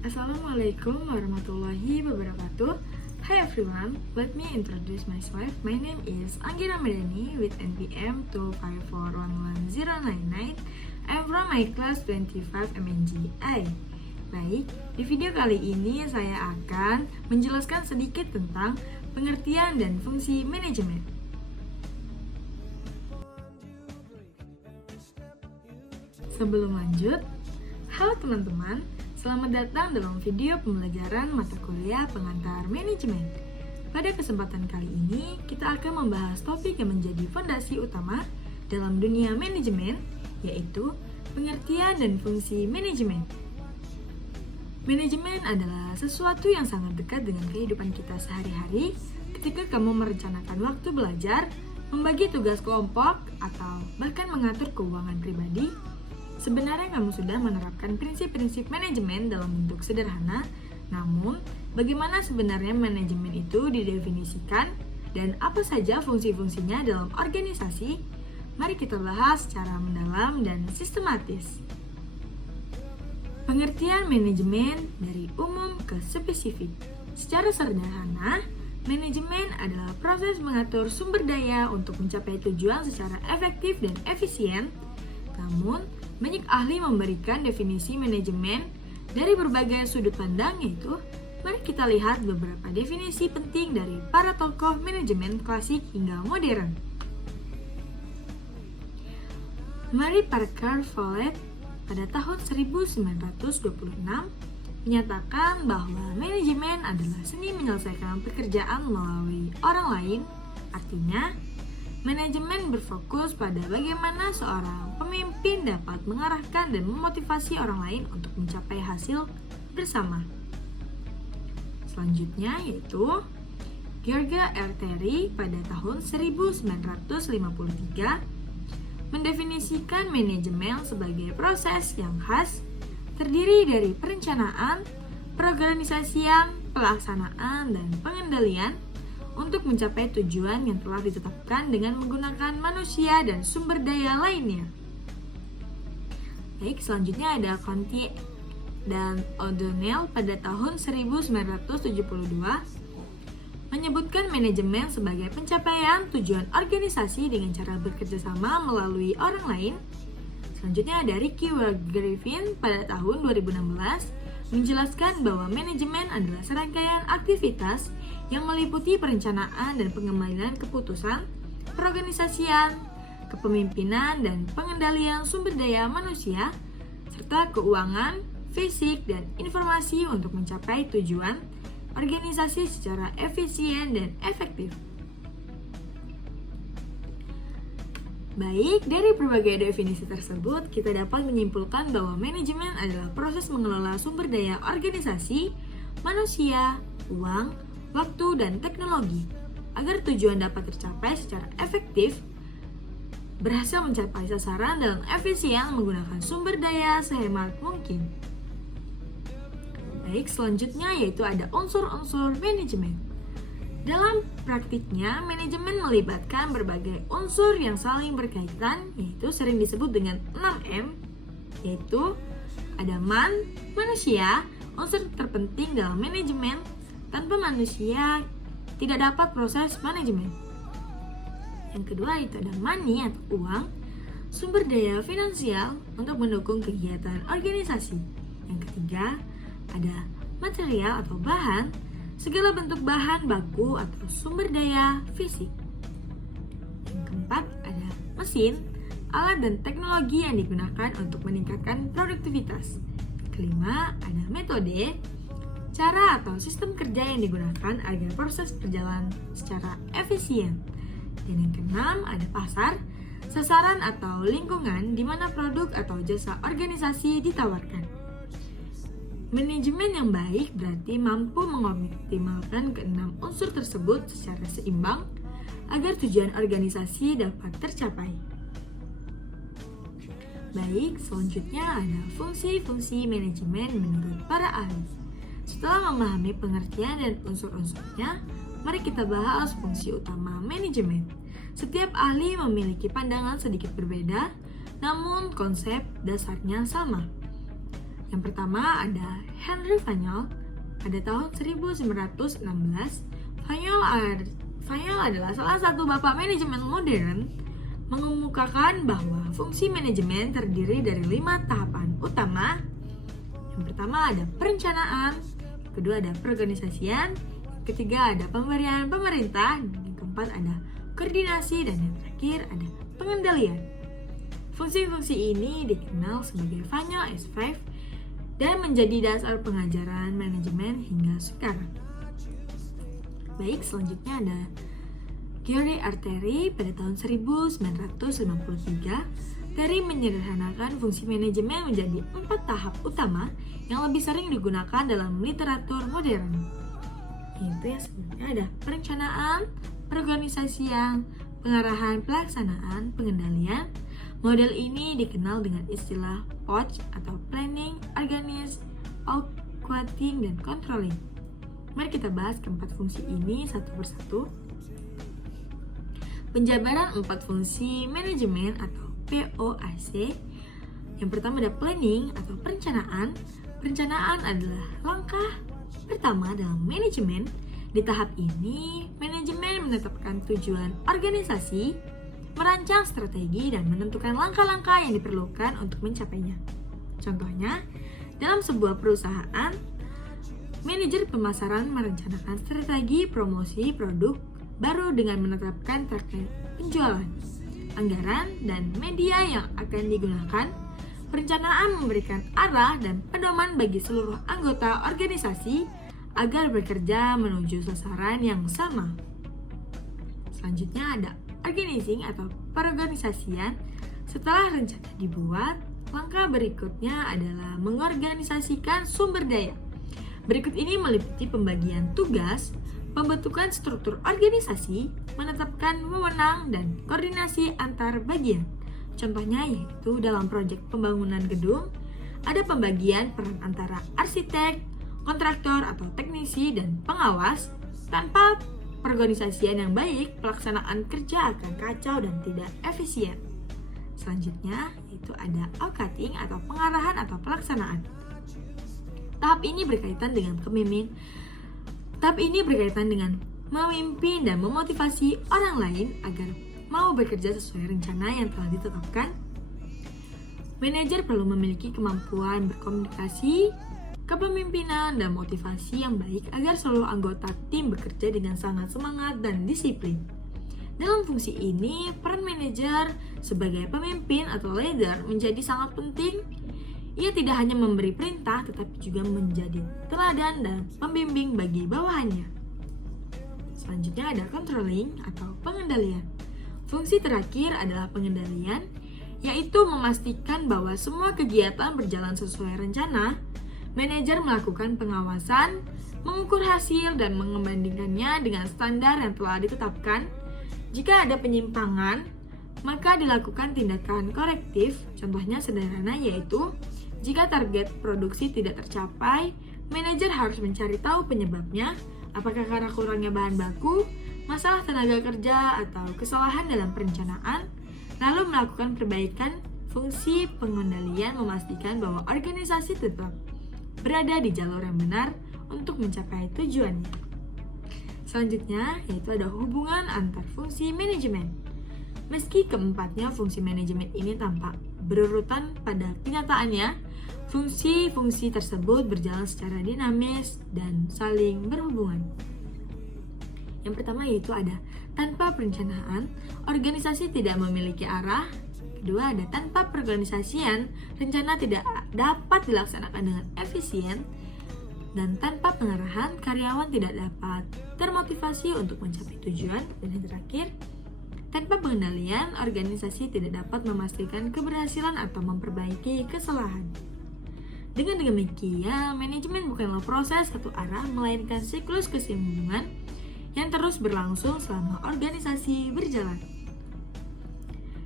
Assalamualaikum warahmatullahi wabarakatuh. Hi everyone, let me introduce myself. My name is Anggina Medani with NPM 254111099. I'm from my class 25 MNGI. Baik, di video kali ini saya akan menjelaskan sedikit tentang pengertian dan fungsi manajemen. Sebelum lanjut, halo teman-teman, selamat datang dalam video pembelajaran mata kuliah pengantar manajemen. Pada kesempatan kali ini, kita akan membahas topik yang menjadi fondasi utama dalam dunia manajemen, yaitu pengertian dan fungsi manajemen. Manajemen adalah sesuatu yang sangat dekat dengan kehidupan kita sehari-hari ketika kamu merencanakan waktu belajar, membagi tugas kelompok, atau bahkan mengatur keuangan pribadi. Sebenarnya kamu sudah menerapkan prinsip-prinsip manajemen dalam bentuk sederhana, namun bagaimana sebenarnya manajemen itu didefinisikan dan apa saja fungsi-fungsinya dalam organisasi? Mari kita bahas secara mendalam dan sistematis. Pengertian manajemen dari umum ke spesifik. Secara sederhana, manajemen adalah proses mengatur sumber daya untuk mencapai tujuan secara efektif dan efisien. Namun, banyak ahli memberikan definisi manajemen dari berbagai sudut pandang, yaitu mari kita lihat beberapa definisi penting dari para tokoh manajemen klasik hingga modern. Mary Parker Follett pada tahun 1926 menyatakan bahwa manajemen adalah seni menyelesaikan pekerjaan melalui orang lain. Artinya, manajemen berfokus pada bagaimana seorang pemimpin dapat mengarahkan dan memotivasi orang lain untuk mencapai hasil bersama. Selanjutnya yaitu George R. Terry pada tahun 1953 mendefinisikan manajemen sebagai proses yang khas terdiri dari perencanaan, perorganisasian, pelaksanaan, dan pengendalian untuk mencapai tujuan yang telah ditetapkan dengan menggunakan manusia dan sumber daya lainnya. Baik, selanjutnya ada Conti dan O'Donnell pada tahun 1972 menyebutkan manajemen sebagai pencapaian tujuan organisasi dengan cara bekerja sama melalui orang lain. Selanjutnya ada Ricky Ward Griffin pada tahun 2016 menjelaskan bahwa manajemen adalah serangkaian aktivitas yang meliputi perencanaan dan pengambilan keputusan, perorganisasian, kepemimpinan, dan pengendalian sumber daya manusia, serta keuangan, fisik, dan informasi untuk mencapai tujuan organisasi secara efisien dan efektif. Baik, dari berbagai definisi tersebut, kita dapat menyimpulkan bahwa manajemen adalah proses mengelola sumber daya organisasi, manusia, uang, waktu, dan teknologi agar tujuan dapat tercapai secara efektif, berhasil mencapai sasaran dalam efisien menggunakan sumber daya sehemat mungkin. Baik, selanjutnya yaitu ada unsur-unsur manajemen. Dalam praktiknya, manajemen melibatkan berbagai unsur yang saling berkaitan, yaitu sering disebut dengan 6M, yaitu ada manusia, unsur terpenting dalam manajemen. Tanpa manusia, tidak dapat proses manajemen. Yang kedua itu ada money atau uang, sumber daya finansial untuk mendukung kegiatan organisasi. Yang ketiga ada material atau bahan, segala bentuk bahan baku atau sumber daya fisik. Yang keempat ada mesin, alat dan teknologi yang digunakan untuk meningkatkan produktivitas. Kelima ada metode, cara atau sistem kerja yang digunakan agar proses berjalan secara efisien. Dan yang keenam ada pasar, sasaran atau lingkungan di mana produk atau jasa organisasi ditawarkan. Manajemen yang baik berarti mampu mengoptimalkan keenam unsur tersebut secara seimbang agar tujuan organisasi dapat tercapai. Baik, selanjutnya ada fungsi-fungsi manajemen menurut para ahli. Setelah memahami pengertian dan unsur-unsurnya, mari kita bahas fungsi utama manajemen. Setiap ahli memiliki pandangan sedikit berbeda, namun konsep dasarnya sama. Yang pertama ada Henry Fayol. Pada tahun 1916, Fayol adalah salah satu bapak manajemen modern, mengemukakan bahwa fungsi manajemen terdiri dari 5 tahapan utama. Yang pertama ada perencanaan, yang kedua ada perorganisasian, yang ketiga ada pemberian pemerintah, yang keempat ada koordinasi, dan yang terakhir ada pengendalian. Fungsi-fungsi ini dikenal sebagai Fayol S5 dan menjadi dasar pengajaran manajemen hingga sekarang. Baik, selanjutnya ada George R. Terry. Pada tahun 1953, Terry menyederhanakan fungsi manajemen menjadi 4 tahap utama yang lebih sering digunakan dalam literatur modern. Yaitu yang sebelumnya ada perencanaan, perorganisasian, pengarahan, pelaksanaan, pengendalian. Model ini dikenal dengan istilah POC atau Planning, Organize, Outquoting, dan Controlling. Mari kita bahas keempat fungsi ini satu persatu. Penjabaran 4 fungsi manajemen atau POAC. Yang pertama ada planning atau perencanaan. Perencanaan adalah langkah pertama dalam manajemen. Di tahap ini, manajemen menetapkan tujuan organisasi, merancang strategi, dan menentukan langkah-langkah yang diperlukan untuk mencapainya. Contohnya, dalam sebuah perusahaan, manajer pemasaran merencanakan strategi promosi produk baru dengan menetapkan target penjualan, anggaran, dan media yang akan digunakan. Perencanaan memberikan arah dan pedoman bagi seluruh anggota organisasi agar bekerja menuju sasaran yang sama. Selanjutnya ada organizing atau perorganisasian. Setelah rencana dibuat, langkah berikutnya adalah mengorganisasikan sumber daya. Berikut ini meliputi pembagian tugas, pembentukan struktur organisasi, menetapkan wewenang, dan koordinasi antar bagian. Contohnya yaitu dalam proyek pembangunan gedung, ada pembagian peran antara arsitek, kontraktor atau teknisi, dan pengawas. Tanpa perorganisasian yang baik, pelaksanaan kerja akan kacau dan tidak efisien. Selanjutnya yaitu ada outcutting atau pengarahan atau pelaksanaan. Tahap ini berkaitan dengan memimpin dan memotivasi orang lain agar mau bekerja sesuai rencana yang telah ditetapkan. Manajer perlu memiliki kemampuan berkomunikasi, kepemimpinan, dan motivasi yang baik agar seluruh anggota tim bekerja dengan sangat semangat dan disiplin. Dalam fungsi ini, peran manajer sebagai pemimpin atau leader menjadi sangat penting. Ia tidak hanya memberi perintah, tetapi juga menjadi teladan dan pembimbing bagi bawahannya. Selanjutnya ada controlling atau pengendalian. Fungsi terakhir adalah pengendalian, yaitu memastikan bahwa semua kegiatan berjalan sesuai rencana. Manajer melakukan pengawasan, mengukur hasil, dan membandingkannya dengan standar yang telah ditetapkan. Jika ada penyimpangan, maka dilakukan tindakan korektif. Contohnya sederhana yaitu, jika target produksi tidak tercapai, manajer harus mencari tahu penyebabnya, apakah karena kurangnya bahan baku, masalah tenaga kerja, atau kesalahan dalam perencanaan, lalu melakukan perbaikan. Fungsi pengendalian memastikan bahwa organisasi tetap berada di jalur yang benar untuk mencapai tujuannya. Selanjutnya yaitu ada hubungan antar fungsi manajemen. Meski keempatnya fungsi manajemen ini tampak berurutan, pada kenyataannya fungsi-fungsi tersebut berjalan secara dinamis dan saling berhubungan. Yang pertama yaitu ada tanpa perencanaan, organisasi tidak memiliki arah. Kedua ada tanpa perorganisasian, rencana tidak dapat dilaksanakan dengan efisien. Dan tanpa pengarahan, karyawan tidak dapat termotivasi untuk mencapai tujuan. Dan yang terakhir, tanpa pengendalian, organisasi tidak dapat memastikan keberhasilan atau memperbaiki kesalahan. Dengan demikian, manajemen bukanlah proses satu arah, melainkan siklus kesinambungan yang terus berlangsung selama organisasi berjalan.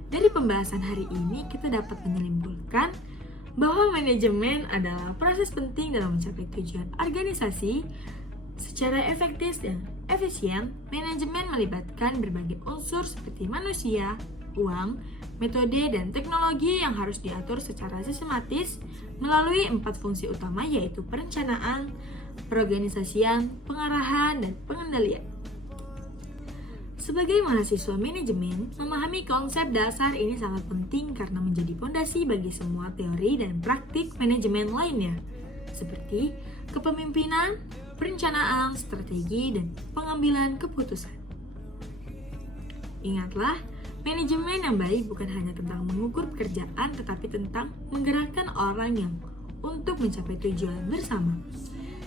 Dari pembahasan hari ini, kita dapat menyimpulkan bahwa manajemen adalah proses penting dalam mencapai tujuan organisasi. Secara efektif dan efisien, manajemen melibatkan berbagai unsur seperti manusia, uang, metode dan teknologi yang harus diatur secara sistematis melalui 4 fungsi utama, yaitu perencanaan, perorganisasian, pengarahan, dan pengendalian. Sebagai mahasiswa manajemen, memahami konsep dasar ini sangat penting karena menjadi fondasi bagi semua teori dan praktik manajemen lainnya, seperti kepemimpinan, perencanaan, strategi, dan pengambilan keputusan. Ingatlah, manajemen yang baik bukan hanya tentang mengukur pekerjaan, tetapi tentang menggerakkan orang yang untuk mencapai tujuan bersama.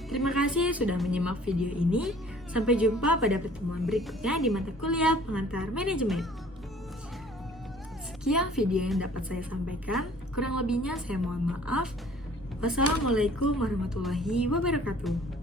Terima kasih sudah menyimak video ini. Sampai jumpa pada pertemuan berikutnya di mata kuliah pengantar manajemen. Sekian video yang dapat saya sampaikan. Kurang lebihnya saya mohon maaf. Wassalamualaikum warahmatullahi wabarakatuh.